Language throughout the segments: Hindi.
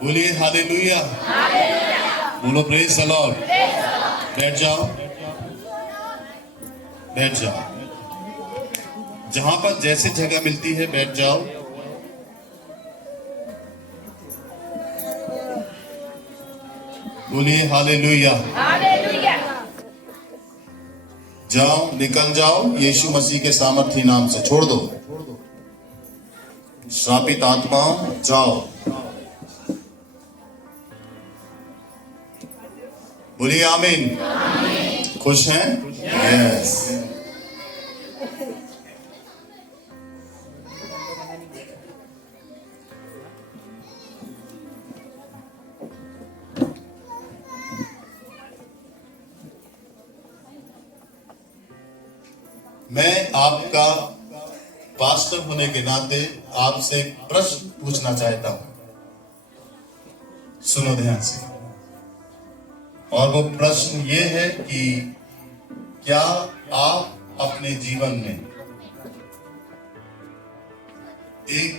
बोलिए हालेलुया। बोलो प्रेज द लॉर्ड। बैठ जाओ, बैठ जाओ। जहां पर जैसे जगह मिलती है बैठ जाओ। बोलिए हालेलुया। जाओ, निकल जाओ यीशु मसीह के सामर्थी नाम से। छोड़ दो श्रापित आत्माओं, जाओ। बोलिए आमीन। खुश हैं? यस। मैं आपका पास्टर होने के नाते आपसे एक प्रश्न पूछना चाहता हूं। सुनो ध्यान से। और वो प्रश्न ये है कि क्या आप अपने जीवन में एक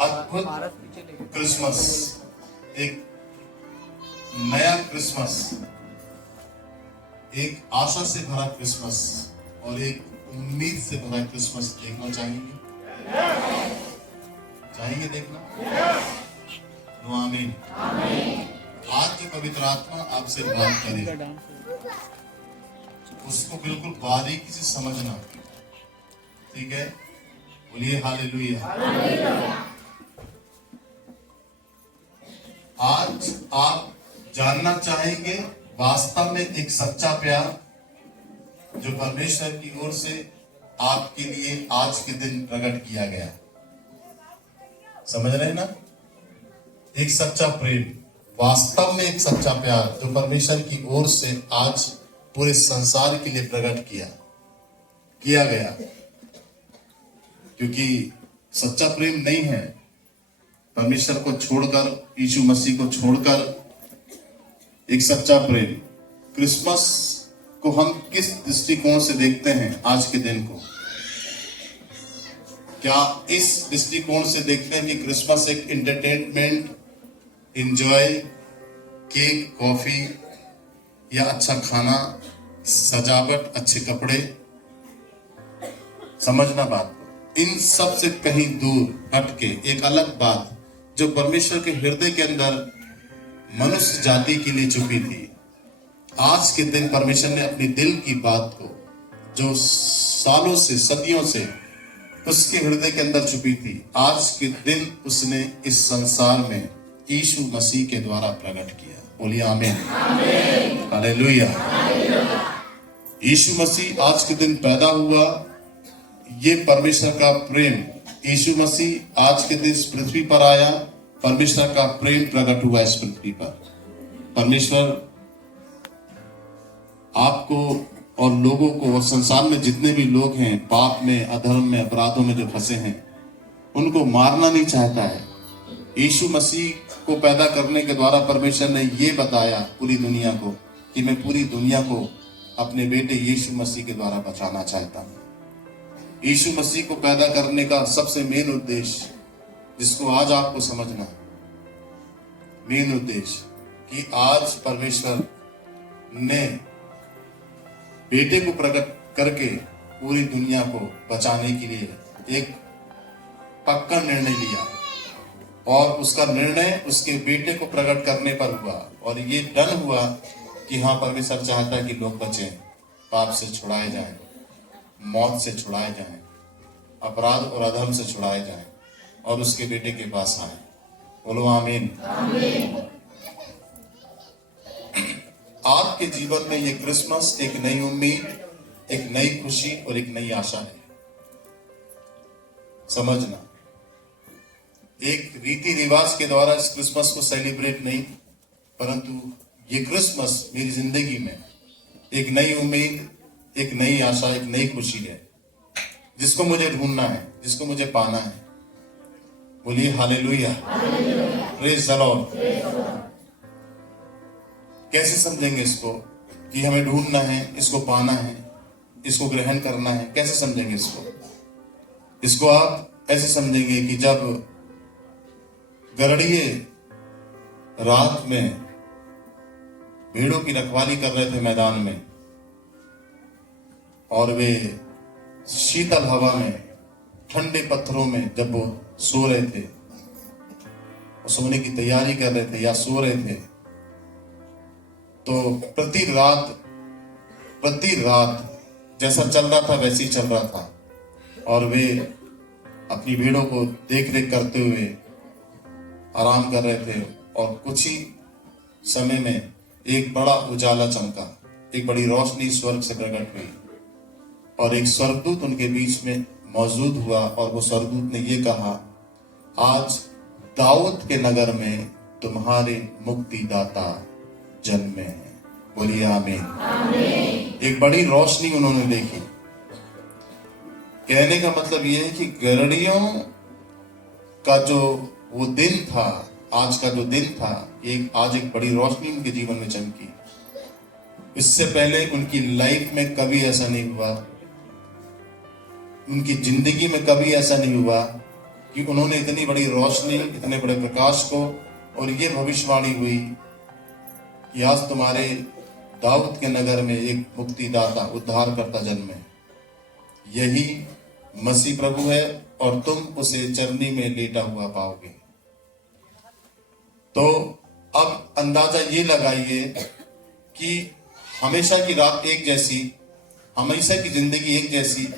अद्भुत क्रिसमस, एक नया क्रिसमस, एक आशा से भरा क्रिसमस और एक उम्मीद से भरा क्रिसमस देखना चाहेंगे? चाहेंगे देखना? नो आमीन। आज जो पवित्र आत्मा आपसे बात करे उसको बिल्कुल बारीकी से समझना, ठीक है? बोलिए हालेलुया। आज आप जानना चाहेंगे वास्तव में एक सच्चा प्यार जो परमेश्वर की ओर से आपके लिए आज के दिन प्रकट किया गया। समझ रहे हैं ना? एक सच्चा प्रेम, वास्तव में एक सच्चा प्यार जो परमेश्वर की ओर से आज पूरे संसार के लिए प्रकट किया गया। क्योंकि सच्चा प्रेम नहीं है परमेश्वर को छोड़कर, यीशु मसीह को छोड़कर एक सच्चा प्रेम। क्रिसमस को हम किस दृष्टिकोण से देखते हैं आज के दिन को? क्या इस दृष्टिकोण से देखते हैं कि क्रिसमस एक एंटरटेनमेंट, एंजॉय, केक, कॉफी या अच्छा खाना, सजावट, अच्छे कपड़े? समझना बात को। इन सब से कहीं दूर हटके एक अलग बात जो परमेश्वर के हृदय के अंदर मनुष्य जाति के लिए छुपी थी, आज के दिन परमेश्वर ने अपनी दिल की बात को जो सालों से, सदियों से उसके हृदय के अंदर छुपी थी, आज के दिन उसने इस संसार में यीशु मसीह के द्वारा प्रकट किया। बोलिए आमीन। हालेलुया। यीशु मसीह आज के दिन पैदा हुआ। ये परमेश्वर का प्रेम, यीशु मसीह आज के दिन इस पृथ्वी पर आया। परमेश्वर का प्रेम प्रकट हुआ इस पृथ्वी पर। परमेश्वर आपको और लोगों को और संसार में जितने भी लोग हैं पाप में, अधर्म में, अपराधों में जो फंसे हैं, उनको मारना नहीं चाहता है। यीशु मसीह को पैदा करने के द्वारा परमेश्वर ने ये बताया पूरी दुनिया को कि मैं पूरी दुनिया को अपने बेटे यीशु मसीह के द्वारा बचाना चाहता हूं। यीशु मसीह को पैदा करने का सबसे मेन उद्देश्य, जिसको आज आपको समझना है, मेन उद्देश्य कि आज परमेश्वर ने बेटे को प्रकट करके पूरी दुनिया को बचाने के लिए एक पक्का निर्णय लिया और उसका निर्णय उसके बेटे को प्रकट करने पर हुआ। और ये डन हुआ कि हाँ, परमेश्वर चाहता है कि लोग बचें, पाप से छुड़ाए जाएं, मौत से छुड़ाए जाएं, अपराध और अधर्म से छुड़ाए जाएं और उसके बेटे के पास आए। बोलो आमीन। आपके जीवन में ये क्रिसमस एक नई उम्मीद, एक नई खुशी और एक नई आशा है। समझना, एक रीति रिवाज के द्वारा इस क्रिसमस को सेलिब्रेट नहीं, परंतु ये क्रिसमस मेरी जिंदगी में एक नई उम्मीद, एक नई आशा, एक नई खुशी है, जिसको मुझे ढूंढना है, जिसको मुझे पाना है। बोलिए हालेलुया। Praise the Lord. कैसे समझेंगे इसको कि हमें ढूंढना है, इसको पाना है, इसको ग्रहण करना है? कैसे समझेंगे इसको? इसको आप ऐसे समझेंगे कि जब गरड़िए रात में भेड़ों की रखवाली कर रहे थे मैदान में, और वे शीतल हवा में, ठंडे पत्थरों में जब वो सो रहे थे, सोने की तैयारी कर रहे थे या सो रहे थे, तो प्रति रात जैसा चल रहा था वैसे ही चल रहा था, और वे अपनी भेड़ों को देख रेख करते हुए आराम कर रहे थे। और कुछ ही समय में एक बड़ा उजाला चमका, एक बड़ी रोशनी स्वर्ग से प्रकट हुई, और एक स्वर्गदूत उनके बीच में मौजूद हुआ, और वो स्वर्गदूत ने ये कहा, आज दाऊद के नगर में तुम्हारे मुक्तिदाता जन्मे हैं। बोलिए आमीन। एक बड़ी रोशनी उन्होंने देखी। कहने का मतलब यह है कि गरड़ियों का जो वो दिन था, आज का जो दिन था, आज एक बड़ी रोशनी उनके जीवन में चमकी। इससे पहले उनकी लाइफ में कभी ऐसा नहीं हुआ, उनकी जिंदगी में कभी ऐसा नहीं हुआ कि उन्होंने इतनी बड़ी रोशनी, इतने बड़े प्रकाश को, और ये भविष्यवाणी हुई कि आज तुम्हारे दाऊद के नगर में एक मुक्तिदाता, उद्धारकर्ता जन्मे। यही मसीह प्रभु है, और तुम उसे चरनी में लेटा हुआ पाओगे। तो अब अंदाजा ये लगाइए कि हमेशा की रात एक जैसी, हमेशा की जिंदगी एक जैसी,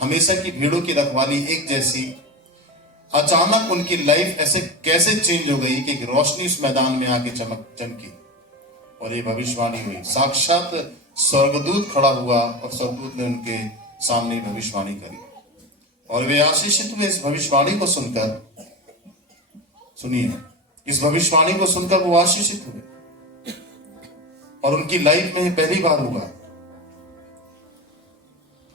हमेशा की भीड़ों की रखवाली एक जैसी, अचानक उनकी लाइफ ऐसे कैसे चेंज हो गई कि एक रोशनी उस मैदान में आके चमकी, और ये भविष्यवाणी हुई। साक्षात स्वर्गदूत खड़ा हुआ, और स्वर्गदूत ने उनके सामने भविष्यवाणी करी, और वे आशीषित हुए इस भविष्यवाणी को सुनकर। सुनिए, इस भविष्यवाणी को सुनकर वो आशीषित हुए, और उनकी लाइफ में पहली बार हुआ।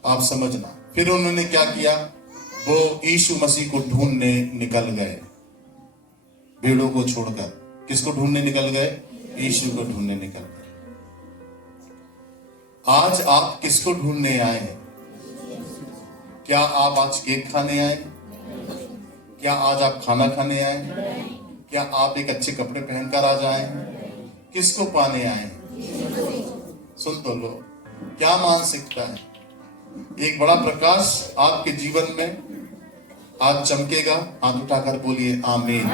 आप समझना। फिर उन्होंने क्या किया, वो यीशु मसीह को ढूंढने निकल गए, भेड़ों को छोड़कर। किसको ढूंढने निकल गए? यीशु को ढूंढने निकल गए। आज आप किसको ढूंढने आए हैं? क्या आप आज केक खाने आए? क्या आज आप खाना खाने आए? क्या आप एक अच्छे कपड़े पहनकर आ जाए? किसको पाने आए? सुन तो लो, क्या मानसिकता है। एक बड़ा प्रकाश आपके जीवन में आज चमकेगा। हाथ उठाकर बोलिए आमीन।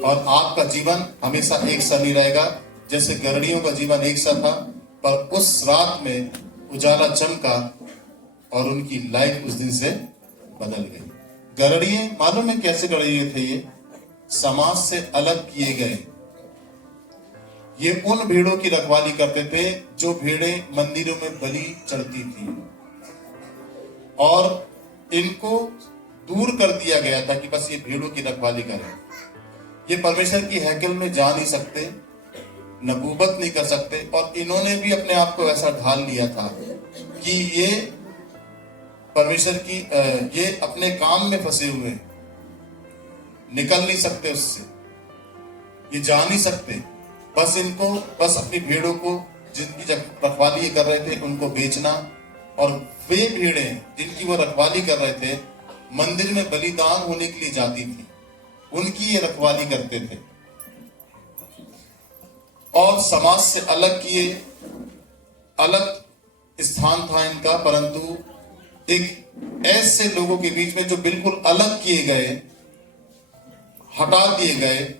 और आपका जीवन हमेशा एक सा नहीं रहेगा। जैसे गरड़ियों का जीवन एक सा था, पर उस रात में उजाला चमका, और उनकी लाइफ उस दिन से बदल गई। गरड़िए मालूम है कैसे गरड़िए थे? ये समाज से अलग किए गए। ये उन भेड़ों की रखवाली करते थे जो भेड़ें मंदिरों में बलि चढ़ती थी, और इनको दूर कर दिया गया था कि बस ये भेड़ों की रखवाली करें। ये परमेश्वर की हैकल में जा नहीं सकते, नबूवत नहीं कर सकते, और इन्होंने भी अपने आप को ऐसा ढाल लिया था कि ये परमेश्वर की ये अपने काम में फंसे हुए, निकल नहीं सकते उससे, ये जा नहीं सकते। बस इनको बस अपनी भेड़ों को, जिनकी रखवाली ये कर रहे थे, उनको बेचना। और वे भेड़ें जिनकी वो रखवाली कर रहे थे, मंदिर में बलिदान होने के लिए जाती थी, उनकी ये रखवाली करते थे, और समाज से अलग किए, अलग स्थान था इनका। परंतु एक ऐसे लोगों के बीच में जो बिल्कुल अलग किए गए, हटा दिए गए,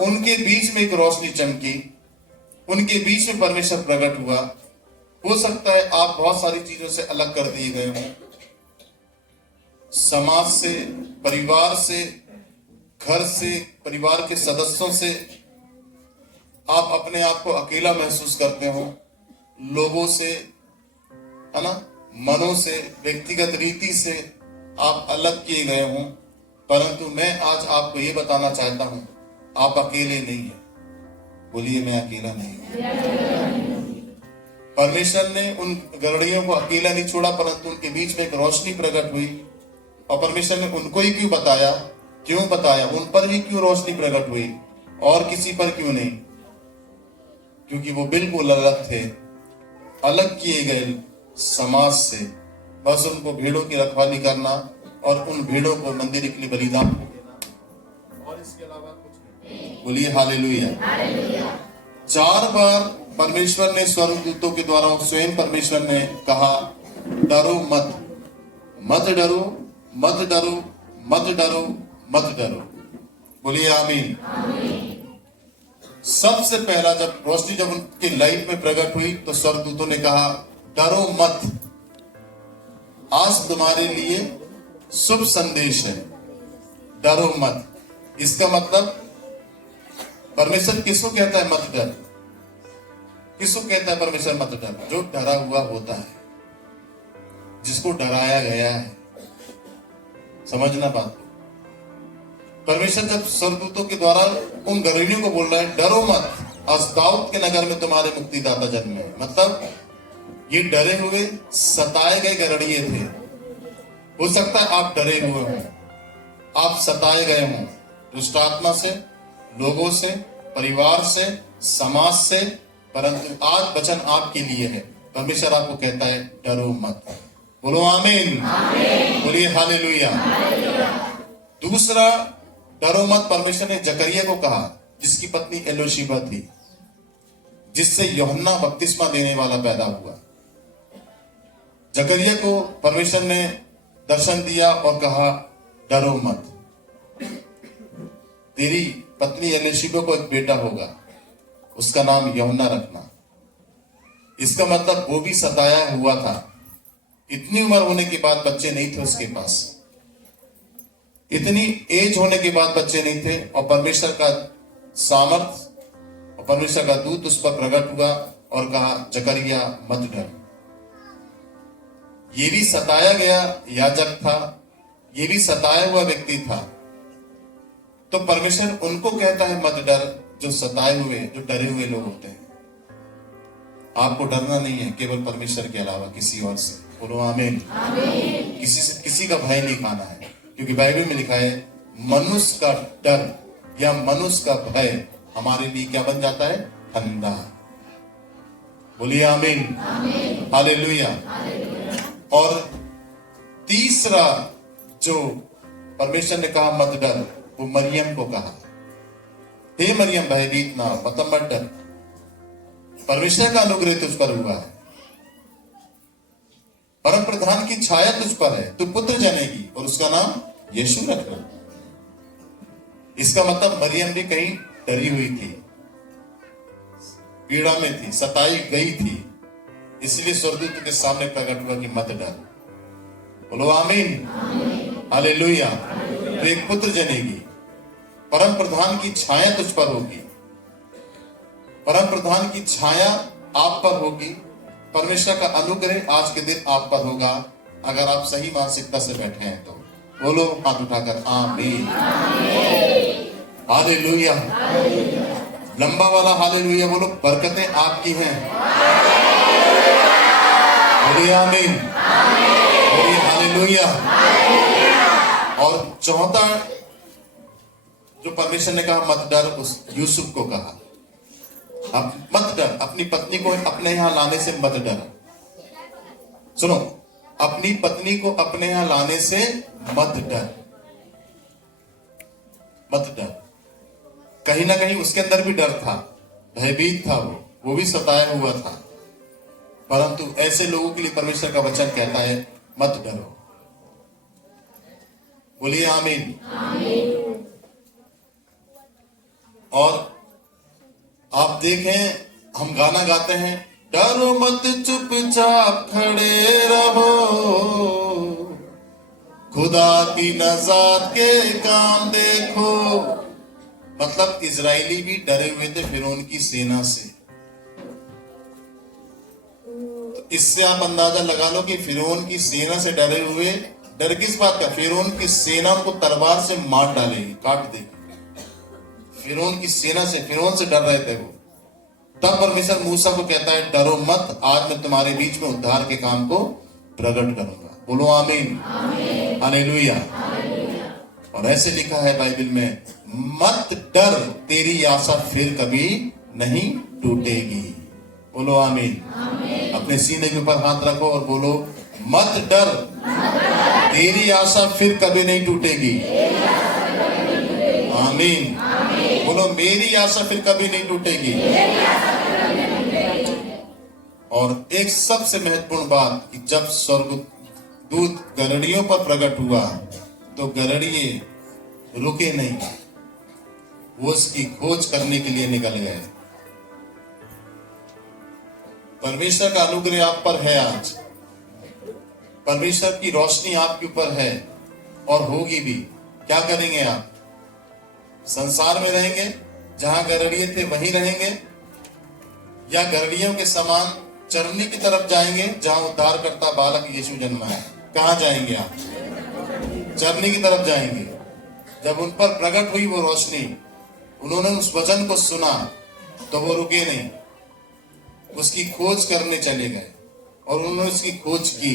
उनके बीच में एक रोशनी चमकी, उनके बीच में परमेश्वर प्रकट हुआ। हो सकता है आप बहुत सारी चीजों से अलग कर दिए गए हों, समाज से, परिवार से, घर से, परिवार के सदस्यों से आप अपने आप को अकेला महसूस करते हो, लोगों से, है ना, मनों से, व्यक्तिगत रीति से आप अलग किए गए हों। परंतु मैं आज आपको ये बताना चाहता हूं, आप अकेले नहीं हैं। बोलिए, मैं अकेला नहीं हूं। परमेश्वर ने उन गरड़ियों को अकेला नहीं छोड़ा, परंतु उनके बीच में एक रोशनी प्रकट हुई। और परमेश्वर ने उनको ही क्यों बताया? क्यों बताया? उन पर ही क्यों रोशनी प्रकट हुई, और किसी पर क्यों नहीं? क्योंकि वो बिल्कुल अलग थे, अलग किए गए समाज से, बस उनको भेड़ों की रखवाली करना और उन भेड़ों को मंदिर के लिए बलिदान देना, और इसके अलावा कुछ नहीं। बोलिए हालेलुया। 4 बार परमेश्वर ने स्वर्गदूतों के द्वारा स्वयं परमेश्वर ने कहा, डरो मत, मत डरो, मत डरो, मत डरो, मत डरो। बोलिए आमीन। सबसे पहला जब रोशनी जब उनकी लाइफ में प्रकट हुई तो स्वर्गदूतों ने कहा, डरो मत, आज तुम्हारे लिए शुभ संदेश है, डरो मत। इसका मतलब परमेश्वर किसको कहता है मत डर? किसको कहता है परमेश्वर मत डर? जो डरा हुआ होता है, जिसको डराया गया है। समझना बात को। परमेश्वर जब स्वर्गदूतों के द्वारा उन गरीबियों को बोल रहा है, डरो मत, आज दाऊद के नगर में तुम्हारे मुक्तिदाता जन्मे है। मतलब ये डरे हुए सताए गए गरड़िए थे। हो सकता है आप डरे हुए हो, आप सताए गए हो दुष्ट आत्मा से, लोगों से, परिवार से, समाज से, परंतु आज वचन आपके लिए है। परमेश्वर आपको कहता है, डरो मत। बोलो आमीन। बोलिए हालेलुया। दूसरा, डरो मत परमेश्वर ने जकरिया को कहा, जिसकी पत्नी एलोशिबा थी, जिससे यूहन्ना बपतिस्मा देने वाला पैदा हुआ। जकरिया को परमेश्वर ने दर्शन दिया और कहा, डरो मत, तेरी पत्नी एलोशिबा को एक बेटा होगा, उसका नाम यूहन्ना रखना। इसका मतलब वो भी सताया हुआ था। इतनी उम्र होने के बाद बच्चे नहीं थे उसके पास, इतनी एज होने के बाद बच्चे नहीं थे, और परमेश्वर का सामर्थ और परमेश्वर का दूत उस पर प्रकट हुआ और कहा, जकरिया मत डर। ये भी सताया गया याजक था, ये भी सताया हुआ व्यक्ति था, तो परमेश्वर उनको कहता है मत डर, जो सताए हुए, जो डरे हुए लोग होते हैं। आपको डरना नहीं है केवल परमेश्वर के अलावा किसी और से। बोलो आमीन। किसी से किसी का भय नहीं खाना है, क्योंकि बाइबल में लिखा है, मनुष्य का डर या मनुष्य का भय हमारे लिए क्या बन जाता है? फंदा। बोलिए आमीन। हालेलुया। और तीसरा जो परमेश्वर ने कहा मत डर, वो मरियम को कहा, हे मरियम भयभीत ना हो, मतलब मत डर, परमेश्वर का अनुग्रह तुझ पर हुआ है, परम प्रधान की छाया तुझ पर है, तू पुत्र जनेगी और उसका नाम यीशु रखना। इसका मतलब मरियम भी कहीं डरी हुई थी, पीड़ा में थी, सताई गई थी, इसलिए स्वर्गदूत के सामने प्रकट हुआ कि मत डर। बोलो आमीन। हालेलुया। तो एक पुत्र जनेगी, परम प्रधान की छाया तुझ पर होगी, परम प्रधान की छाया आप पर होगी, परमेश्वर का अनुग्रह आज के दिन आप पर होगा, अगर आप सही मानसिकता से बैठे हैं तो। बोलो हाथ उठाकर आमीन। हालेलुया। लंबा वाला हालेलुया बोलो। बरकतें आपकी हैं। बोलिए आमीन। बोलिए हालेलुया। और चौथा जो परमेश्वर ने कहा मत डर, उस यूसुफ को कहा, अब मत डर, अपनी पत्नी को अपने यहां लाने से मत डर। सुनो, अपनी पत्नी को अपने यहां लाने से मत डर, मत डर। कहीं ना कहीं उसके अंदर भी डर था, भयभीत था, वो भी सताया हुआ था, परंतु ऐसे लोगों के लिए परमेश्वर का वचन कहता है मत डरो। बोलिए आमीन। और आप देखें, हम गाना गाते हैं, डरो मत चुपचाप खड़े रहो, खुदा की नजात के काम देखो। मतलब इजरायली भी डरे हुए थे फिरौन की सेना से। तो इससे आप अंदाजा लगा लो कि फिरौन की सेना से डरे हुए, डर किस बात का? फिरौन की सेना को तलवार से मार डालेगी, काट देगी। फिरौन की सेना से, फिरौन से डर रहे थे वो। तब परमेश्वर मूसा को कहता है, डरो मत, आज मैं तुम्हारे बीच में उद्धार के काम को प्रकट करूंगा। बोलो आमीन। हालेलुया। और ऐसे लिखा है बाइबल में, मत डर, तेरी आशा फिर कभी नहीं टूटेगी। बोलो आमीन। अपने सीने के ऊपर हाथ रखो और बोलो, मत डर, तेरी आशा फिर कभी नहीं टूटेगी। आमीन। बोलो, मेरी आशा फिर कभी नहीं टूटेगी। और एक सबसे महत्वपूर्ण बात कि जब स्वर्गदूत गरड़ियों पर प्रकट हुआ तो गरड़िए रुके नहीं, वो उसकी खोज करने के लिए निकल गए। परमेश्वर का अनुग्रह आप पर है आज, परमेश्वर की रोशनी आपके ऊपर है और होगी भी। क्या करेंगे आप? संसार में रहेंगे, जहां गरड़िए थे वहीं रहेंगे, या गरड़ियों के समान चरनी की तरफ जाएंगे जहां उद्धारकर्ता बालक यीशु जन्मा है? कहां जाएंगे आप? चरनी की तरफ जाएंगे। जब उन पर प्रकट हुई वो रोशनी, उन्होंने उस वचन को सुना तो वो रुके नहीं, उसकी खोज करने चले गए और उन्होंने उसकी खोज की।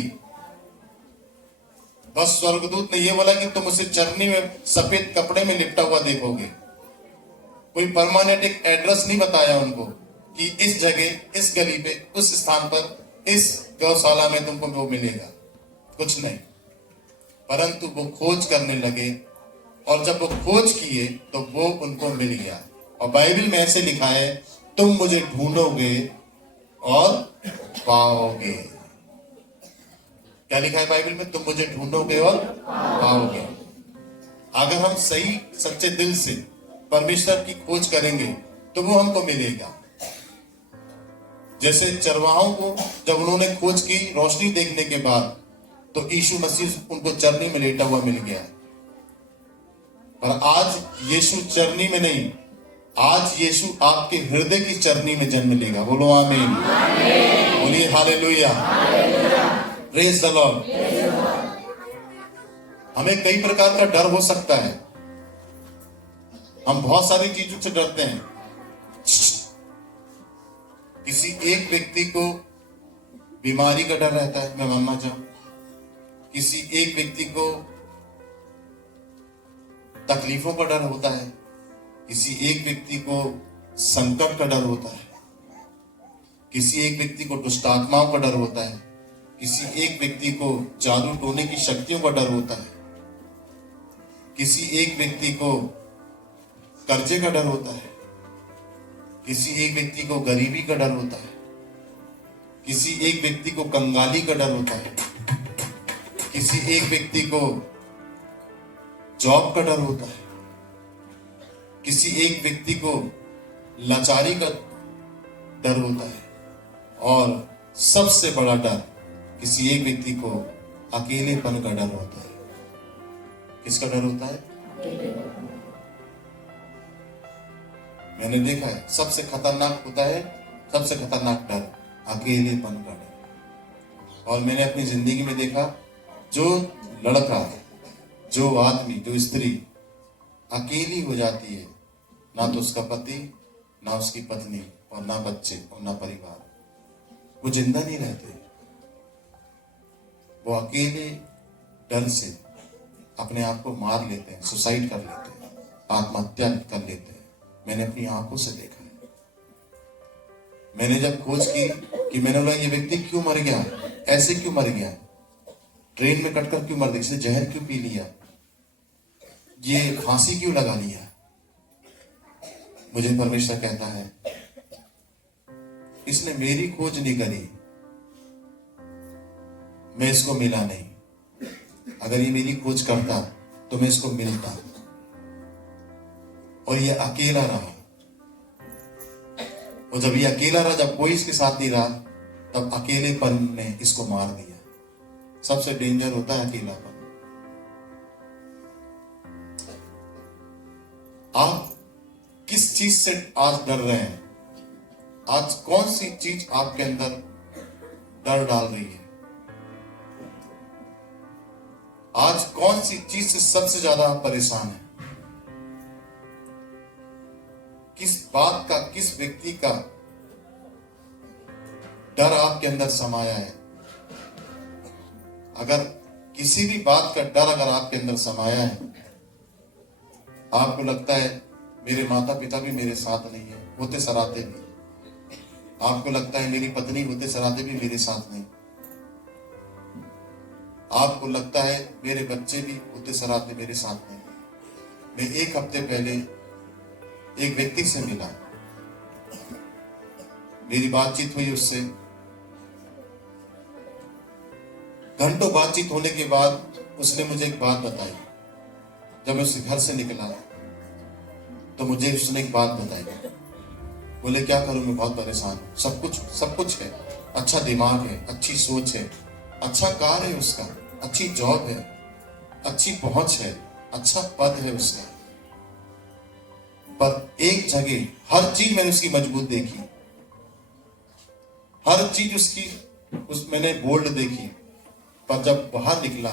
बस स्वर्गदूत ने यह बोला कि तुम उसे चरनी में सफेद कपड़े में लिपटा हुआ देखोगे। कोई परमानेंट एक एड्रेस नहीं बताया उनको कि इस जगह, इस गली पे, उस स्थान पर, इस गौशाला में तुमको वो मिलेगा, कुछ नहीं। परंतु वो खोज करने लगे और जब वो खोज किए तो वो उनको मिल गया। और बाइबल में ऐसे लिखा है, तुम मुझे ढूंढोगे और पाओगे। क्या लिखा है बाइबल में? तुम मुझे ढूंढोगे और पाओगे। अगर हम सही सच्चे दिल से परमेश्वर की खोज करेंगे तो वो हमको मिलेगा। जैसे चरवाहों को जब उन्होंने खोज की रोशनी देखने के बाद, तो यीशु मसीह उनको चरनी में लेटा हुआ मिल गया। पर आज यीशु चरनी में नहीं, आज यीशु आपके हृदय की चरनी में जन्म लेगा। बोलो आमीन। बोलिए हालेलुया, प्रेज द लॉर्ड। हमें कई प्रकार का डर हो सकता है, हम बहुत सारी चीजों से डरते हैं। किसी एक व्यक्ति को बीमारी का डर रहता है, मैं मानना चाहूं। किसी एक व्यक्ति को तकलीफों का डर होता है, किसी एक व्यक्ति को संकट का डर होता है, किसी एक व्यक्ति को दुष्ट आत्माओं का डर होता है, किसी एक व्यक्ति को जादू टोने की शक्तियों का डर होता है, किसी एक व्यक्ति को कर्जे का डर होता है, किसी एक व्यक्ति को गरीबी का डर होता है, किसी एक व्यक्ति को कंगाली का डर होता है, किसी एक व्यक्ति को जॉब का डर होता है, किसी एक व्यक्ति को लाचारी का डर होता है, और सबसे बड़ा डर किसी एक व्यक्ति को अकेलेपन का डर होता है। किसका डर होता है? मैंने देखा है सबसे खतरनाक होता है, सबसे खतरनाक डर अकेलेपन का डर। और मैंने अपनी जिंदगी में देखा, जो लड़का, जो आदमी, जो स्त्री अकेली हो जाती है, ना तो उसका पति, ना उसकी पत्नी, और ना बच्चे, और ना परिवार, वो जिंदा नहीं रहते। वो अकेले डर से अपने आप को मार लेते हैं, सुसाइड कर लेते हैं, आत्महत्या कर लेते हैं। मैंने अपनी आंखों से देखा है। मैंने जब खोज की कि मैंने बोला ये व्यक्ति क्यों मर गया, ऐसे क्यों मर गया, ट्रेन में कटकर क्यों मर गया, इसने जहर क्यों पी लिया, ये फांसी क्यों लगा लिया। मुझे परमेश्वर कहता है, इसने मेरी खोज नहीं करी, मैं इसको मिला नहीं। अगर ये मेरी खोज करता तो मैं इसको मिलता, और ये अकेला रहा। और जब ये अकेला रहा, जब कोई इसके साथ नहीं रहा, तब अकेलेपन ने इसको मार दिया। सबसे डेंजर होता है अकेलापन। आप किस चीज से आज डर रहे हैं? आज कौन सी चीज आपके अंदर डर डाल रही है? आज कौन सी चीज से सबसे ज्यादा आप परेशान हैं? किस बात का, किस व्यक्ति का डर आपके अंदर समाया है? अगर किसी भी बात का डर अगर आपके अंदर समाया है, आपको लगता है मेरे माता पिता भी मेरे साथ नहीं है, होते सराते भी, आपको लगता है मेरी पत्नी होते सराते भी मेरे साथ नहीं, आपको लगता है मेरे बच्चे भी उतने शरारती मेरे साथ नहीं। मैं 1 हफ्ते पहले एक व्यक्ति से मिला, मेरी बातचीत हुई उससे। घंटों बातचीत होने के बाद उसने मुझे एक बात बताई। जब मैं उसके घर से निकला तो मुझे उसने एक बात बताई। बोले क्या करूं, मैं बहुत परेशान हूं। सब कुछ है, अच्छा दिमाग है, अच्छी सोच है, अच्छा कार है उसका, अच्छी जॉब है, अच्छी पहुंच है, अच्छा पद है उसका, पर एक जगह हर चीज मैंने उसकी मजबूत देखी, हर चीज उसकी मैंने बोल्ड देखी, पर जब बाहर निकला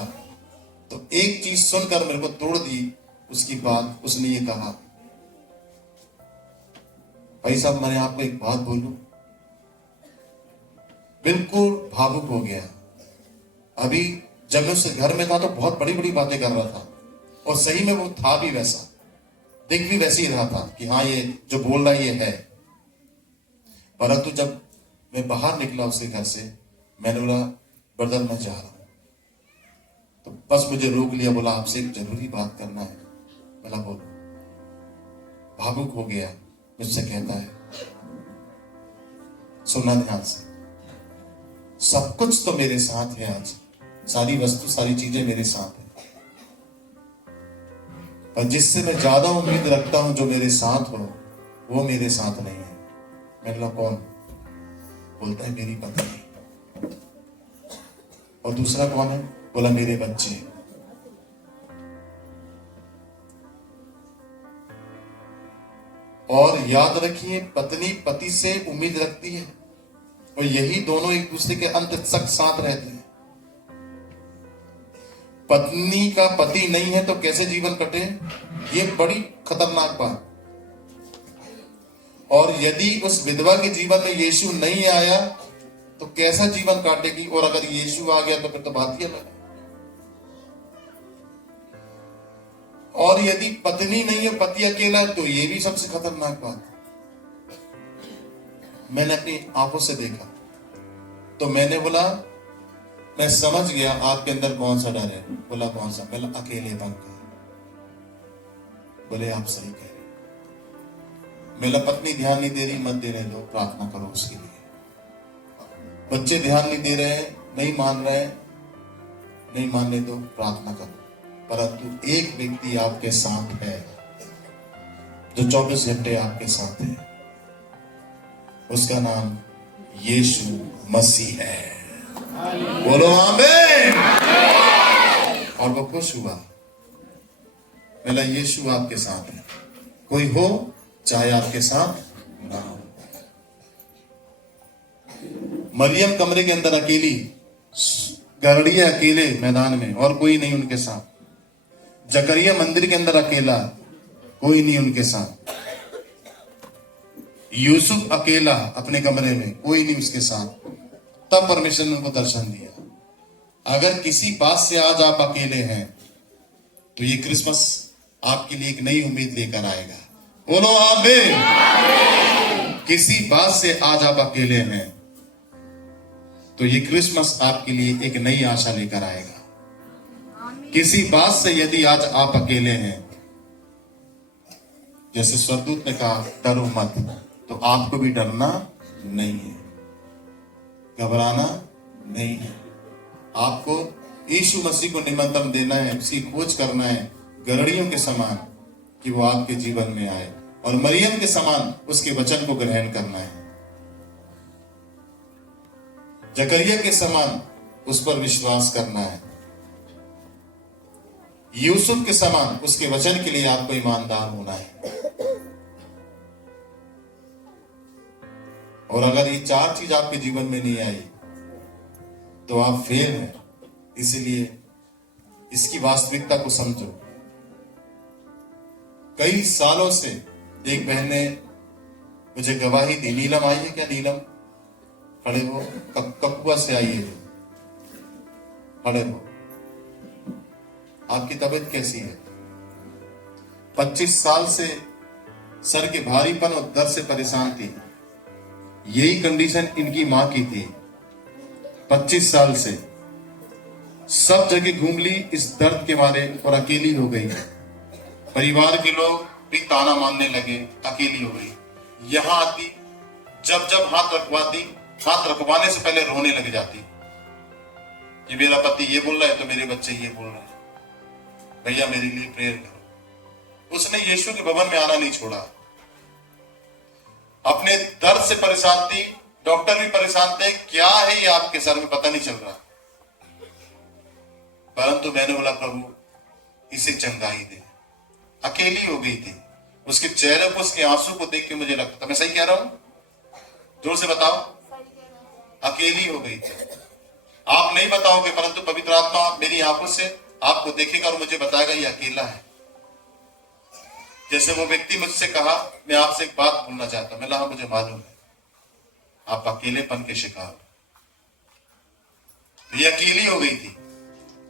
तो एक चीज सुनकर मेरे को तोड़ दी उसकी बात। उसने ये कहा, भाई साहब मैंने आपको एक बात बोलूं, बिल्कुल भावुक हो गया। अभी जब मैं उसके घर में था तो बहुत बड़ी बड़ी बातें कर रहा था, और सही में वो था भी वैसा, दिख भी वैसे ही रहा था कि हाँ ये जो बोल रहा है ये है। परंतु जब मैं बाहर निकला उसके घर से, मैंने बोला ब्रदर मैं जा रहा हूं। तो बस मुझे रोक लिया, बोला आपसे एक जरूरी बात करना है। बोला बोलो। भावुक हो गया, मुझसे कहता है, सुनना ध्यान से, सब कुछ तो मेरे साथ है आज, सारी वस्तु सारी चीजें मेरे साथ है, पर जिससे मैं ज्यादा उम्मीद रखता हूं जो मेरे साथ हो वो मेरे साथ नहीं है। मैंने बोला कौन? बोलता है मेरी पत्नी। और दूसरा कौन है? बोला मेरे बच्चे। और याद रखिए पत्नी पति से उम्मीद रखती है, और यही दोनों एक दूसरे के अंत तक साथ रहते हैं। पत्नी का पति नहीं है तो कैसे जीवन कटे, ये बड़ी खतरनाक बात। और यदि उस विधवा के जीवन में यीशु नहीं आया तो कैसा जीवन काटेगी, और अगर यीशु आ गया तो फिर तो बात ही अलग है। और यदि पत्नी नहीं है, पति अकेला है, तो ये भी सबसे खतरनाक बात। मैंने अपनी आंखों से देखा तो मैंने बोला मैं समझ गया आपके अंदर कौन सा डर है। बोला कौन सा? बोला अकेलेपन का। बोले आप सही कह रहे। मेरा पत्नी ध्यान नहीं दे रही, मत देने दो, प्रार्थना करो उसके लिए। बच्चे ध्यान नहीं दे रहे, नहीं मान रहे, नहीं मानने दो, प्रार्थना करो। परंतु एक व्यक्ति आपके साथ है जो 24 घंटे आपके साथ है, उसका नाम यीशु मसीह है। बोलो आमीन। और वो खुश हुआ। बोला यीशु आपके साथ है, कोई हो चाहे आपके साथ ना हो। मरियम कमरे के अंदर अकेली, गरड़िया अकेले मैदान में, और कोई नहीं उनके साथ। जकरिया मंदिर के अंदर अकेला, कोई नहीं उनके साथ। यूसुफ अकेला अपने कमरे में, कोई नहीं उसके साथ। तब परमेश्वर ने उनको दर्शन दिया। अगर किसी बात से आज आप अकेले हैं तो ये क्रिसमस आपके लिए एक नई उम्मीद लेकर आएगा। बोलो आमीन। किसी बात से आज आप अकेले हैं तो ये क्रिसमस आपके लिए एक नई आशा लेकर आएगा। किसी बात से यदि आज आप अकेले हैं, जैसे स्वर्गदूत ने कहा डरो मत, तो आपको भी डरना नहीं है, घबराना नहीं है। आपको यीशु मसीह को निमंत्रण देना है, उसकी खोज करना है गरड़ियों के समान, कि वो आपके जीवन में आए, और मरियम के समान उसके वचन को ग्रहण करना है। जकरिया के समान उस पर विश्वास करना है। यूसुफ के समान उसके वचन के लिए आपको ईमानदार होना है। और अगर ये 4 चीज आपके जीवन में नहीं आई तो आप फेल हैं। इसलिए इसकी वास्तविकता को समझो। कई सालों से एक बहन ने मुझे गवाही दी। नीलम आई है क्या? नीलम खड़े हो, कपुआ से आई है, खड़े हो। आपकी तबीयत कैसी है? 25 साल से सर के भारीपन और दर्द से परेशान थी। यही कंडीशन इनकी मां की थी 25 साल से। सब जगह घूम ली इस दर्द के मारे और अकेली हो गई। परिवार के लोग भी ताना मारने लगे, अकेली हो गई। यहां आती, जब जब हाथ रखवाती, हाथ रखवाने से पहले रोने लग जाती कि मेरा पति ये बोल रहा है तो मेरे बच्चे ये बोल रहे हैं, भैया मेरे लिए प्रेयर करो। उसने यीशु के भवन में आना नहीं छोड़ा। अपने दर्द से परेशान थी, डॉक्टर भी परेशान थे, क्या है ये आपके सर में पता नहीं चल रहा। परंतु मैंने बोला प्रभु इसे चंगाई दे। अकेली हो गई थी, उसके चेहरे पर उसके आंसू को देख के मुझे लगता था, मैं सही कह रहा हूं? जोर से बताओ। अकेली हो गई थी। आप नहीं बताओगे परंतु पवित्र आत्मा मेरी आंखों से आपको देखेगा और मुझे बताएगा ये अकेला है। जैसे वो व्यक्ति मुझसे कहा, मैं आपसे एक बात बोलना चाहता हूं। मैं कहा मुझे मालूम है आप अकेलेपन के शिकार हो। ये अकेली हो गई थी।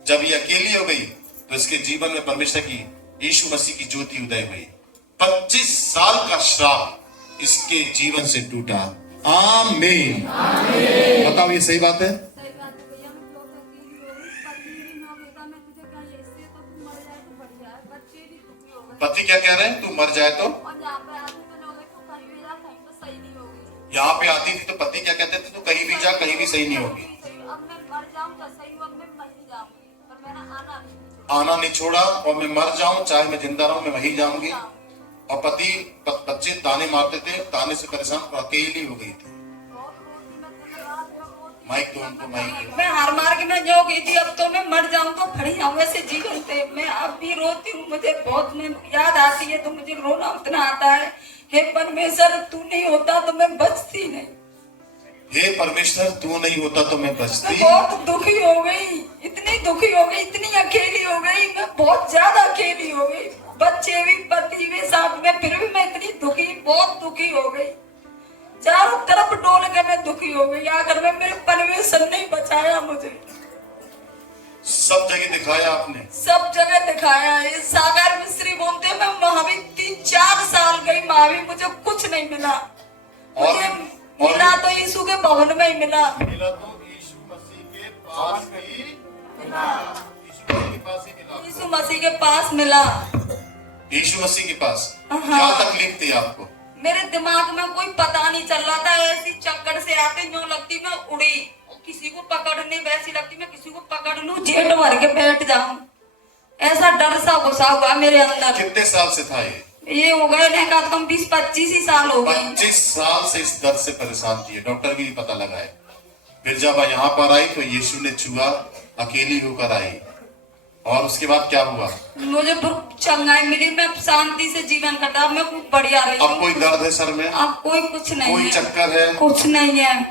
जब ये अकेली हो गई तो इसके जीवन में परमेश्वर की, यीशु मसीह की ज्योति उदय हुई। 25 साल का श्राप इसके जीवन से टूटा। आमीन। बताओ ये सही बात है? पति क्या कह रहे हैं? तू मर जाए तो? यहाँ पे आती थी तो पति क्या कहते थे? तू कहीं भी जा, कहीं भी सही नहीं होगी। आना नहीं छोड़ा और मैं मर जाऊं चाहे मैं जिंदा रहूं मैं वहीं जाऊंगी। और पति बच्चे ताने मारते थे, ताने से परेशान और अकेली हो गई थी। माइक तो उनको माइक। मैं हार मार के मैं जो गई थी, अब तो मैं मर जाऊं तो खड़ी जाऊं ऐसे जीवन थे। मैं अब भी रोती हूँ, मुझे बहुत याद आती है तो मुझे रोना उतना आता है। हे परमेश्वर तू नहीं होता तो मैं बचती नहीं। हे परमेश्वर तू नहीं होता तो मैं बचती। मैं बहुत दुखी हो गई, इतनी दुखी हो गई, इतनी अकेली हो गई, मैं बहुत ज्यादा अकेली हो गई। बच्चे भी, पति भी साथ में, फिर भी मैं इतनी दुखी, बहुत दुखी हो गई। चारों तरफ डोल के मैं दुखी हो गई। आखिर में मेरे परमेश्वर ने बचाया मुझे। सब जगह दिखाया आपने? सब जगह दिखाया है। सागर मिस्त्री बोलते मैं वहां भी 3-4 साल गई, वहां भी मुझे कुछ नहीं मिला। मुझे मिला तो यीशु के भवन में ही मिला। मिला तो यीशु मसीह के पास ही मिला। यीशु मसीह के पास मिला। यीशु मसीह के पास। क्या तकलीफ थी आपको? मेरे दिमाग में कोई पता नहीं चल रहा था। ऐसी चक्कर से आते यूं लगती मैं उड़ी, किसी को पकड़ने वैसी लगती मैं किसी को पकड़ लूं, जेट भर के बैठ जाऊं। ऐसा डर सा घुसा हुआ मेरे अंदर। कितने साल से था ये हो गए नहीं कहा तुम 20-25 ही साल हो गए। 25 साल से इस दर्द से परेशान थी। डॉक्टर भी पता लगाए। फिर जब यहाँ पर आई तो यीशु ने छुआ, अकेली होकर आई। और उसके बाद क्या हुआ? मुझे चंगाई मिली, मैं शांति से जीवन कटा, मैं खूब बढ़िया रही। अब कोई दर्द है सर में? अब कोई कुछ नहीं, कोई चक्कर है? कुछ नहीं है।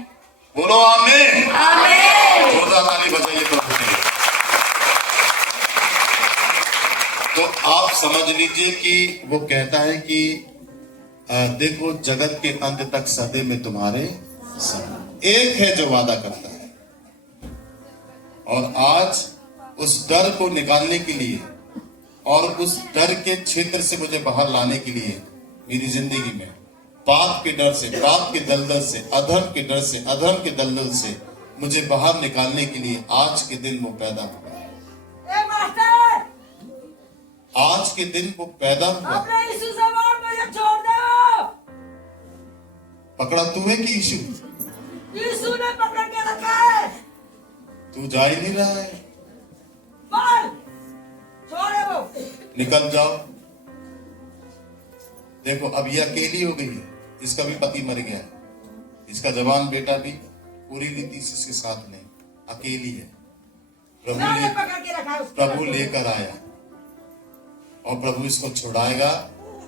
बोलो आमीन। आमीन। जोरदार ताली बजाइए प्रभु के लिए। तो आप समझ लीजिए कि वो कहता है कि देखो जगत के अंत तक सदे में तुम्हारे संग। एक है जो वादा करता है। और आज उस डर को निकालने के लिए और उस डर के क्षेत्र से मुझे बाहर लाने के लिए मेरी जिंदगी में पाप के डर से, पाप के दलदल से, अधर्म के डर से, अधर्म के दलदल से मुझे बाहर निकालने के लिए आज के दिन वो पैदा हुआ। आज के दिन वो पैदा हुआ। मुझे छोड़ दो। पकड़ा तू है कि यीशु? यीशु ने पकड़ के रखा है। तू जा ही नहीं रहा है। छोड़े वो। निकल जाओ। देखो अब ये अकेली हो गई है। इसका भी पति मर गया है, इसका जवान बेटा भी पूरी रीति से इसके साथ नहीं, अकेली है। प्रभु लेकर आया और प्रभु इसको छुड़ाएगा।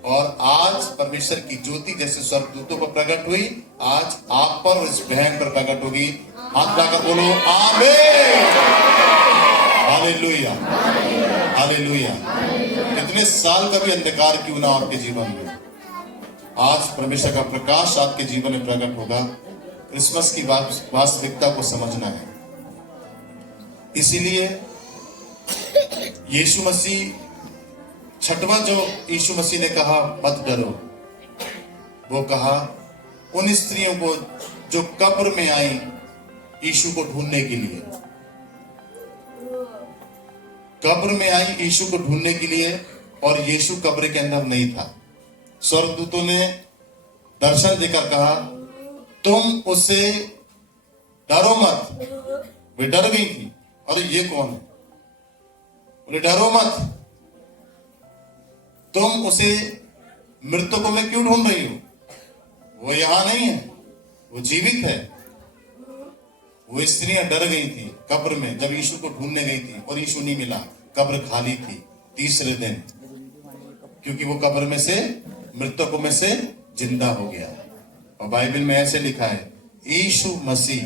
और आज परमेश्वर की ज्योति जैसे स्वर्गदूतों पर प्रकट हुई, आज आप पर और इस बहन पर प्रकट होगी। हाथ लाकर बोलो आमीन। Hallelujah, hallelujah. कितने साल का भी अंधकार क्यों ना आपके जीवन में, आज परमेश्वर का प्रकाश आपके जीवन में प्रकट होगा। क्रिसमस की वास्तविकता को समझना है। इसीलिए यीशु मसीह, छठवां जो यीशु मसीह ने कहा मत डरो, वो कहा उन स्त्रियों को जो कब्र में आई यीशु को ढूंढने के लिए। कब्र में आई यीशु को ढूंढने के लिए, और यीशु कब्र के अंदर नहीं था। स्वर्गदूतों ने दर्शन देकर कहा, तुम उसे डरो मत। वे डर गई थी, अरे ये कौन है? बोले डरो मत, तुम उसे मृतकों में क्यों ढूंढ रही हो? वो यहां नहीं है, वो जीवित है। वो स्त्रियां डर गई थी कब्र में जब यीशु को ढूंढने गई थी, और यीशु नहीं मिला, कब्र खाली थी तीसरे दिन, क्योंकि वो कब्र में से, मृतकों में से जिंदा हो गया। और बाइबल में ऐसे लिखा है, यीशु मसीह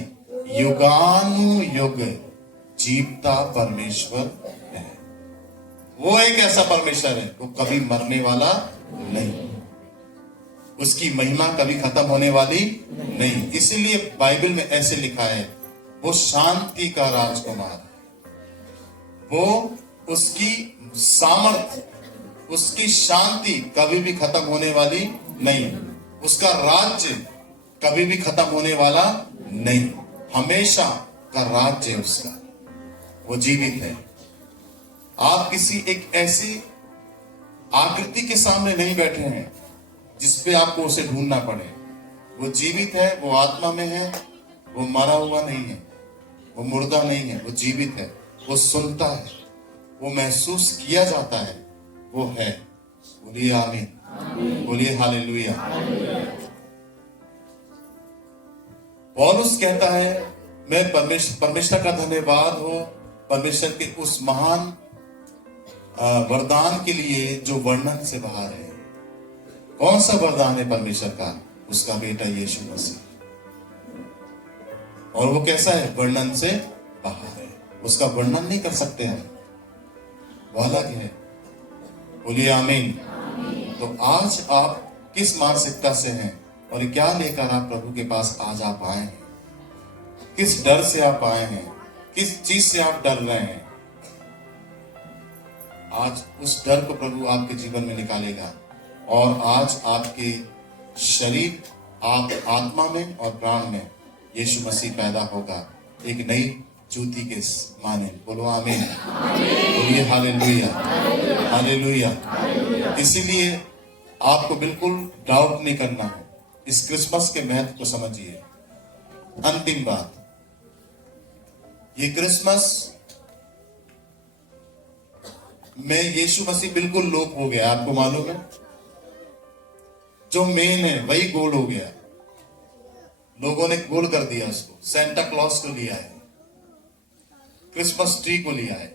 युगानुयुग जीवता परमेश्वर है। वो एक ऐसा परमेश्वर है, वो कभी मरने वाला नहीं, उसकी महिमा कभी खत्म होने वाली नहीं। इसलिए बाइबल में ऐसे लिखा है, वो शांति का राजकुमार है। वो उसकी सामर्थ, उसकी शांति कभी भी खत्म होने वाली नहीं, उसका राज्य कभी भी खत्म होने वाला नहीं, हमेशा का राज्य है उसका। वो जीवित है। आप किसी एक ऐसी आकृति के सामने नहीं बैठे हैं जिसपे आपको उसे ढूंढना पड़े। वो जीवित है, वो आत्मा में है, वो मरा हुआ नहीं है, वो मुर्दा नहीं है, वो जीवित है, वो सुनता है, वो महसूस किया जाता है, वो है। बोलिए आमीन, बोलिए हालेलुया। पौलुस कहता है, मैं परमेश्वर का धन्यवाद हो, परमेश्वर के उस महान वरदान के लिए जो वर्णन से बाहर है। कौन सा वरदान है परमेश्वर का? उसका बेटा यीशु मसीह। और वो कैसा है? वर्णन से बाहर है, उसका वर्णन नहीं कर सकते हम, वो अलग है। बोलिए आमीन। तो आज आप किस मानसिकता से हैं और क्या लेकर आप प्रभु के पास आज आप आए हैं? किस डर से आप आए हैं? किस चीज से आप डर रहे हैं? आज उस डर को प्रभु आपके जीवन में निकालेगा, और आज आपके शरीर, आप आत्मा में और प्राण में यीशु मसीह पैदा होगा, एक नई ज्योति के माने। बोलो आमीन, बोलिए हालेलुया, हालेलुया। इसीलिए आपको बिल्कुल डाउट नहीं करना है, इस क्रिसमस के महत्व को समझिए। अंतिम बात, ये क्रिसमस में यीशु मसीह बिल्कुल लोप हो गया, आपको मालूम है? जो मेन है वही गोल हो गया, लोगों ने गोल कर दिया उसको। सेंटा क्लॉज को लिया है, क्रिसमस ट्री को लिया है।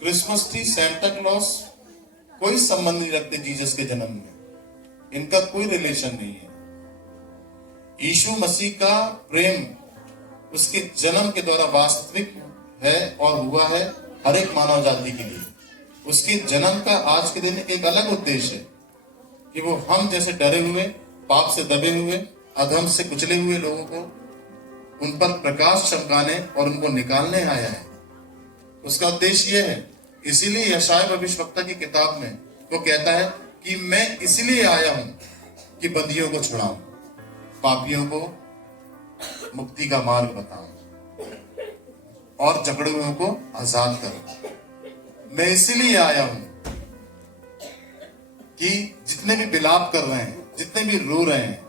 क्रिसमस ट्री, सेंटा क्लॉज कोई संबंध नहीं रखते जीसस के जन्म में, इनका कोई रिलेशन नहीं है। यीशु मसीह का प्रेम उसके जन्म के द्वारा वास्तविक है और हुआ है हर एक मानव जाति के लिए। उसके जन्म का आज के दिन एक अलग उद्देश्य है कि वो हम जैसे डरे हुए, पाप से दबे हुए, अधर्म से कुचले हुए लोगों को उन पर प्रकाश चमकाने और उनको निकालने आया है। उसका उद्देश्य यह है। इसीलिए यशायाह भविष्यवक्ता की किताब में वो कहता है कि मैं इसलिए आया हूं कि बंदियों को छुड़ाऊं, पापियों को मुक्ति का मार्ग बताऊं और जकड़े हुओं को आजाद करूं। मैं इसलिए आया हूं कि जितने भी विलाप कर रहे हैं, जितने भी रो रहे हैं,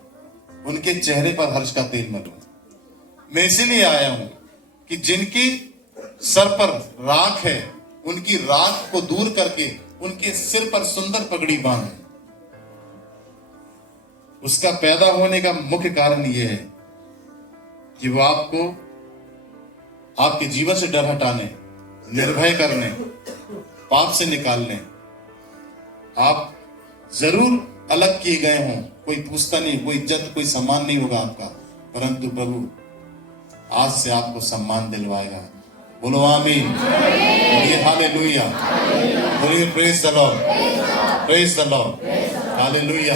उनके चेहरे पर हर्ष का तेल मलूं। मैं इसीलिए आया हूं कि जिनकी सर पर राख है, उनकी राख को दूर करके उनके सिर पर सुंदर पगड़ी बांधे। उसका पैदा होने का मुख्य कारण यह है कि वो आपको आपके जीवन से डर हटाने, निर्भय करने, पाप से निकालने। आप जरूर अलग किए गए हों, कोई पूछता नहीं, कोई इज्जत, कोई सम्मान नहीं होगा आपका, परंतु प्रभु आज से आपको सम्मान दिलवाएगा। बोलो आमीन, बोलिए हालेलुया, बोलिए praise the Lord, praise the Lord, hallelujah.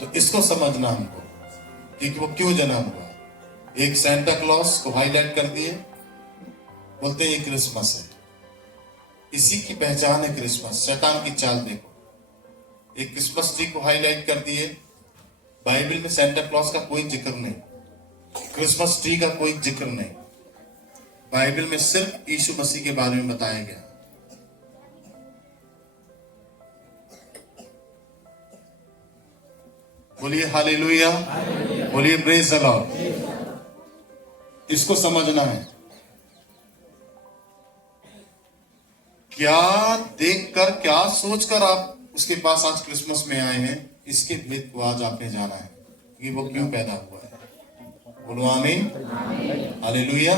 तो इसको समझना हमको कि वो क्यों जन्म हुआ। एक सेंटा क्लॉज को हाईलाइट कर दिए, बोलते हैं ये क्रिसमस है, इसी की पहचान है क्रिसमस। शैतान की चाल देखो, एक क्रिसमस ट्री को हाईलाइट कर दिए। बाइबल में सेंटा क्लॉज का कोई जिक्र नहीं, क्रिसमस ट्री का कोई जिक्र नहीं। बाइबल में सिर्फ यीशु मसीह के बारे में बताया गया। बोलिए हालेलुया, बोलिए प्रेज द लॉर्ड। इसको समझना है। क्या देखकर, क्या सोचकर आप उसके पास आज क्रिसमस में आए हैं, इसके भेद को आज आपने जाना है कि वो क्यों पैदा हुआ है। बोलो आमीन, हालेलुया।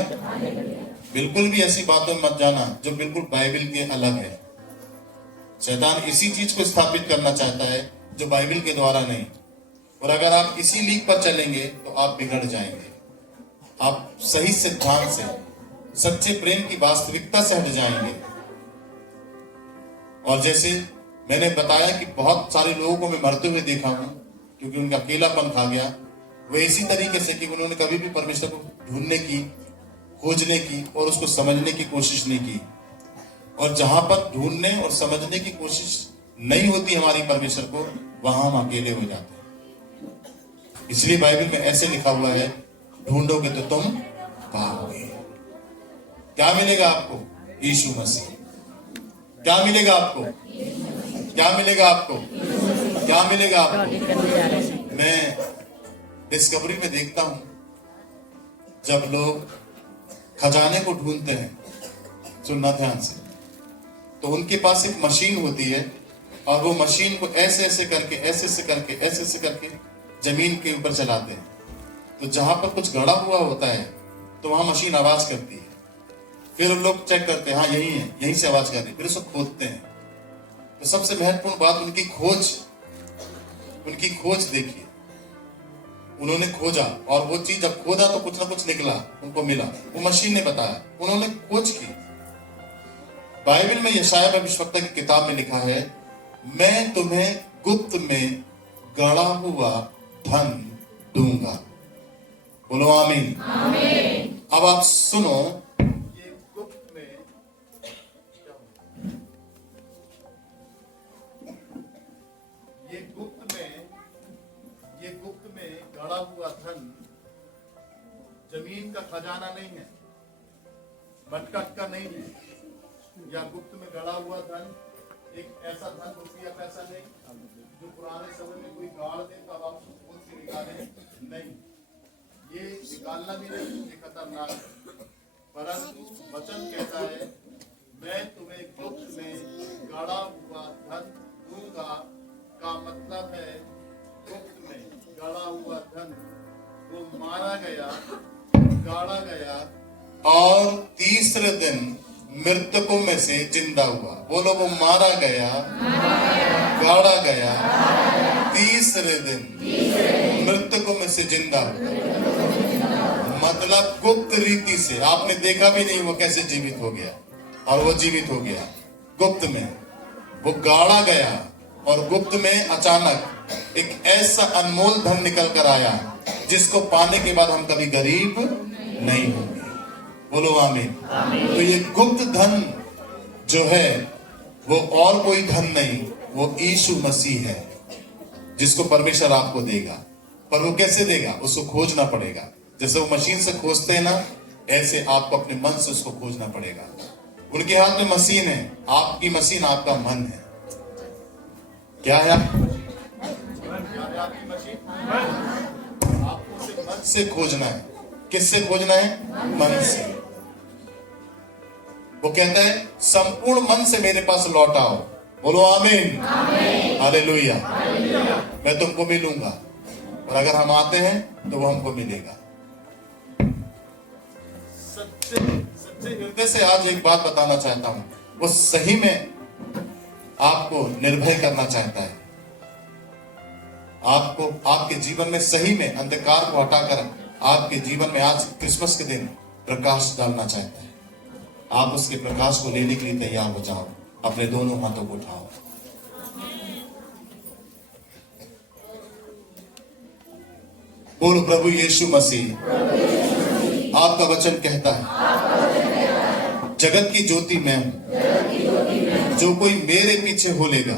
बिल्कुल भी ऐसी बातों में मत जाना जो बिल्कुल बाइबल के अलग है। शैतान इसी चीज को स्थापित करना चाहता है जो बाइबल के द्वारा नहीं। और अगर आप इसी लीक पर चलेंगे तो आप बिगड़ जाएंगे। आप सही सिद्धांत से, सच्चे प्रेम की वास्तविकता से हट जाएंगे। और जैसे मैंने बताया कि बहुत सारे लोगों को मैं मरते हुए देखा हूं क्योंकि उनका अकेलापन खा गया, वो इसी तरीके से कि उन्होंने कभी भी परमेश्वर को ढूंढने की, खोजने की और उसको समझने की कोशिश नहीं की। और जहां पर ढूंढने और समझने की कोशिश नहीं होती हमारी परमेश्वर को, वहां हम अकेले हो जाते हैं। इसलिए बाइबल में ऐसे लिखा हुआ है, ढूंढोगे तो तुम पाओगे। क्या मिलेगा आपको? यीशु मसीह। क्या मिलेगा आपको? क्या मिलेगा आपको? क्या मिलेगा आपको? मैं डिस्कवरी में देखता हूं, जब लोग खजाने को ढूंढते हैं, सुनना ध्यान से, तो उनके पास एक मशीन होती है और वो मशीन को ऐसे ऐसे करके, ऐसे ऐसे करके, ऐसे ऐसे करके जमीन के ऊपर चलाते हैं। तो जहां पर कुछ गड़ा हुआ होता है तो वहां मशीन आवाज करती है। फिर लोग चेक करते हैं, हाँ यही है, यहीं से आवाज कर रही है। फिर उसको खोदते हैं। तो सबसे महत्वपूर्ण बात उनकी खोज देखिए। उन्होंने खोजा और वो चीज जब खोदा तो कुछ ना कुछ निकला, उनको मिला। वो मशीन ने बताया, उन्होंने खोज की। बाइबल में यशायाह भविष्यवक्ता की किताब में लिखा है, मैं तुम्हें गुप्त में गड़ा हुआ धन दूंगा। बोलो आमीन, आमीन। अब आप सुनो, ये गुप्त में गड़ा हुआ धन जमीन का खजाना नहीं है, मटका नहीं है, या गुप्त में गड़ा हुआ धन एक ऐसा धन, रुपया पैसा नहीं जो पुराने समय में कोई गाड़ दे तो अब आप उसको खोद के निकाले, नहीं। ये निकालना भी नहीं, ये खतरनाक है। परंतु वचन कहता है, मैं तुम्हें गुप्त में गड़ा हुआ धन दूंगा। का मतलब है गुप्त में गड़ा हुआ धन, वो मारा गया, गाड़ा गया और तीसरे दिन मृतकों में से जिंदा हुआ। बोलो, वो मारा गया, गाड़ा गया, तीसरे दिन मृतकों में से जिंदा हुआ। मतलब गुप्त रीति से, आपने देखा भी नहीं वो कैसे जीवित हो गया, और वो जीवित हो गया। गुप्त में वो गाड़ा गया और गुप्त में अचानक एक ऐसा अनमोल धन निकल कर आया जिसको पाने के बाद हम कभी गरीब नहीं होंगे। बोलो आमीन। तो ये गुप्त धन जो है वो और कोई धन नहीं, वो यीशु मसीह है जिसको परमेश्वर आपको देगा। पर वो कैसे देगा? उसको खोजना पड़ेगा। जैसे वो मशीन से खोजते हैं ना, ऐसे आपको अपने मन से उसको खोजना पड़ेगा। उनके हाथ में मशीन है, आपकी मशीन आपका मन है। क्या है आपकी मशीन? आपको उसे मन से खोजना है। किससे खोजना है? मन से। वो कहता है, संपूर्ण मन से मेरे पास लौट आओ। बोलो आमीन, हालेलुया। मैं तुमको मिलूंगा, और अगर हम आते हैं तो वो हमको मिलेगा। सच्चे हृदय से आज एक बात बताना चाहता हूं, वो सही में आपको निर्भय करना चाहता है। आपको आपके जीवन में सही में अंधकार को हटाकर आपके जीवन में आज क्रिसमस के दिन प्रकाश डालना चाहता है। आप उसके प्रकाश को लेने के लिए तैयार हो जाओ। अपने दोनों हाथों को उठाओ। बोलो, प्रभु यीशु मसीह, आपका वचन कहता है, जगत की ज्योति मैं हूं। जो कोई मेरे पीछे हो लेगा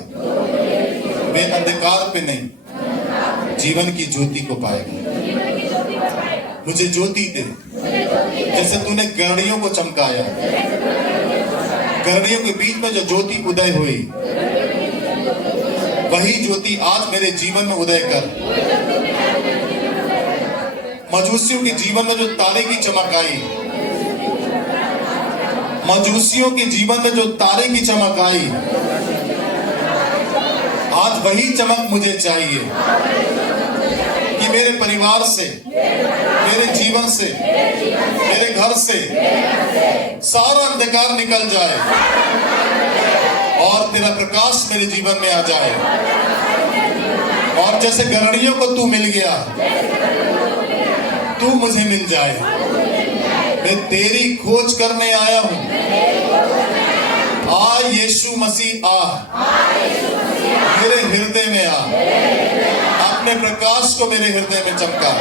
वे अंधकार पे नहीं, जीवन की ज्योति को पाएगा। मुझे ज्योति दे जैसे तूने गरणियों को चमकाया, गरणियों के बीच में जो ज्योति उदय हुई, वही ज्योति आज मेरे जीवन में उदय कर। मजूसियों के जीवन में जो तारे की चमक आई, मजूसियों के जीवन में जो तारे की चमक आई, आज वही चमक मुझे चाहिए कि मेरे परिवार से, मेरे जीवन से, मेरे घर से सारा अंधकार निकल जाए और तेरा प्रकाश मेरे जीवन में आ जाए। और जैसे गरणियों को तू मिल गया, तू मुझे मिल जाए। मैं तेरी खोज करने आया हूं। आ यीशु मसीह आ, मेरे हृदय में आ, अपने प्रकाश को मेरे हृदय में चमका,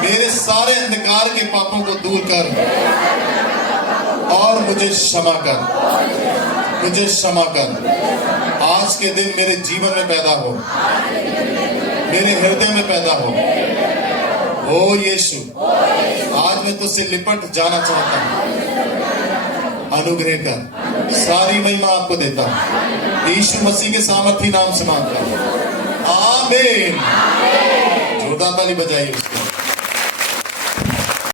मेरे सारे अंधकार के पापों को दूर कर और मुझे क्षमा कर, मुझे क्षमा कर। आज के दिन मेरे जीवन में पैदा हो, मेरे हृदय में पैदा हो। ओ यीशु, आज मैं तुझसे लिपट जाना चाहता हूं, अनुग्रह कर। सारी महिमा आपको देता हूं, यीशु मसीह के सामर्थी नाम से मांगता हूं, आमीन। जोरदार ताली बजाइए उसको।